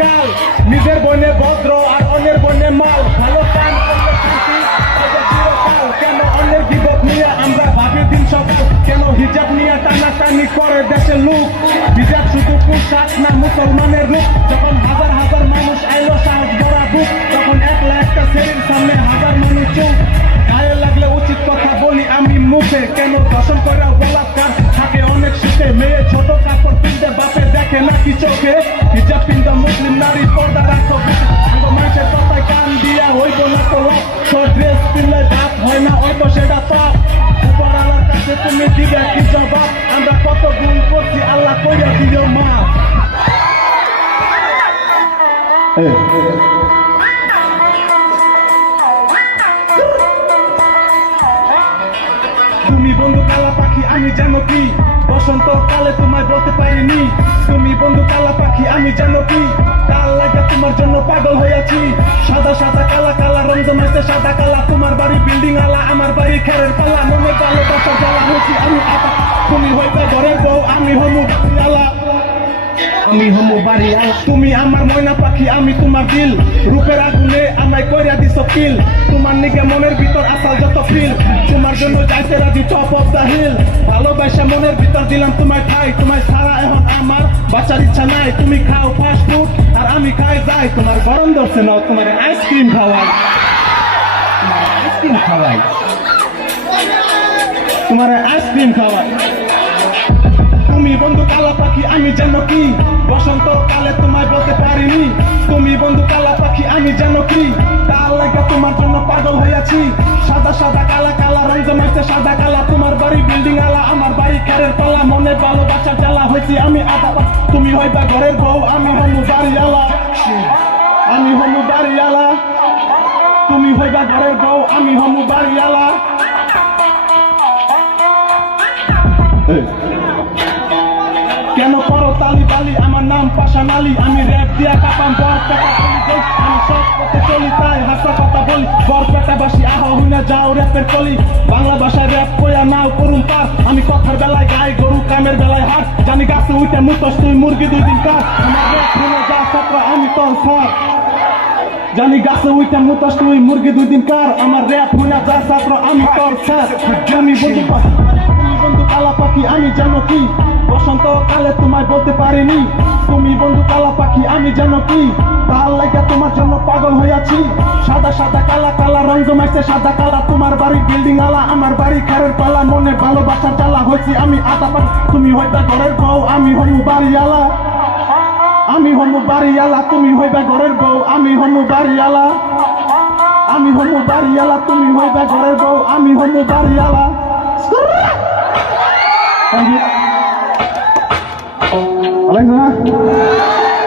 কাল নিজের বনে ভদ্র আর অন্যের বনে মাল ভালো কাম করলে শান্তি পাইবে চিরকাল কেন অন্যের গিবত নিয়ে আমরা ভাবি দিন সকাল কেন হিজাব নিয়ে টানাটানি করে দেশের লোক হিজাব শুধু পোশাক না মুসলমানের রূপ যখন হাজার হাজার মানুষ আইলো সাহস বড়া বুক তখন একলা একটা শরীর সামনে হাজার মানুষ চুপ গায়ে লাগলে উচিত কথা বলি আমি মুখে কেন দর্শন করে বলাৎকার থাকে অনেক সুখে মেয়ে ছোট কাপড় পিনতে বাপে দেখে নাকি চোখে হিজাব পিনতে মুসলিম নারী পর্দা রাখো মানুষের কথায় কান দিয়া হইব না তো শর্ট ড্রেস পিনলে দাঁত হয় না অল্প সেটা পাপ উপরওয়ালার কাছে তুমি দিবে কি জবাব আমরা কত গুণ করছি আল্লাহ কইয়া দিও মা তুমি বন্ধু কালা পাখি আমি জানো কি বসন্ত কালে তোমায় বলতে পারিনি তুমি বন্ধু কালা পাখি আমি জানো কি কাল লাগে তোমার জন্য পাগল হয়েছি সাদা সাদা কালা কালা রং জমাইছে সাদা কালা তোমার বাড়ি বিল্ডিং আলা আমার বাড়ি খেরের পালা মনে ভালোবাসা জ্বালা হচ্ছি আমি আপা তুমি হইতে ঘরের বউ আমি হমু আলা আমি হমু বাড়ি আলা তুমি আমার ময়না পাখি আমি তোমার দিল রূপের আগুনে আমায় কইরা দিছ কিল তোমার নিকে মনের ভিতর আসাল যত ফিল তোমার জন্য যাইতে রাজি টপ অফ দা হিল ভালোবাসা মনের ভিতর দিলাম তোমায় ঠাই তোমায় ছাড়া এখন আমার বাঁচার ইচ্ছা নাই তুমি খাও ফাস্ট ফুড আর আমি খাই যাই তোমার গরম ধরছে নাও তোমার আইসক্রিম খাওয়াই তোমার আইসক্রিম খাওয়াই তুমি বন্ধু কালা পাখি আমি জানো কি বসন্ত কালে তোমায় বলতে পারিনি তুমি বন্ধু কালা পাখি আমি জানো কি তার লাগা তোমার জন্য পাগল হইয়াছি সাদা সাদা কালা কালা রং জমাইছে সাদা কালা তোমার বাড়ি বিল্ডিং আলা আমার বাড়ি খেরের পালা মনে ভালোবাসা জ্বালা হয়েছি আমি আদা তুমি হয়তো ঘরের বউ আমি হমু বাড়ি আলা আমি হমু বাড়ি আলা তুমি হইবা ঘরের বউ আমি হমু বাড়ি আলা কেন করো তালি বালি আমার নাম পাশান আলী আমি র্যাপ দিয়া কাপাম বরপেটা আমি সব পথে চলি তাই হাসা কথা বলি বরপেটাবাসী আহা হুইনা যাও র্যাপের কলি বাংলা ভাষায় র্যাপ কইয়া নাও করুন পার আমি কথার বেলায় গাই গরু কামের বেলায় হাট জানি গাছে উঠে মুতস তুই মুরগি 2 দিন কার আমার র্যাপ শুনে যা ছাত্রা আমি তোর স্যার জানি গাছে উঠে মুতস তুই মুরগি 2 দিন কার আমার র্যাপ শুনে যা ছাত্র আমি তোর স্যার আমি বন্ধু বন্ধু কালা পাখি আমি জানো কি বসন্ত কালে তোমায় বলতে পারিনি তুমি বন্ধু কালা পাখি আমি জানো কি তার লাগা তোমার জন্য পাগল হইয়াছি সাদা সাদা কালা কালা রং জমাইছে সাদা কালা তোমার বাড়ি বিল্ডিং আলা আমার বাড়ি খেরের পালা মনে ভালোবাসার জ্বালা হয়েছি আমি আদা পাখি তুমি হইবা ঘরের বউ আমি হমু বাড়ি আলা আমি হমু বাড়ি আলা তুমি হইবা ঘরের বউ আমি হমু বাড়ি আলা আমি হমু বাড়ি আলা তুমি হইবা ঘরের বউ আমি হমু বাড়ি আলা Thank you. Alexa.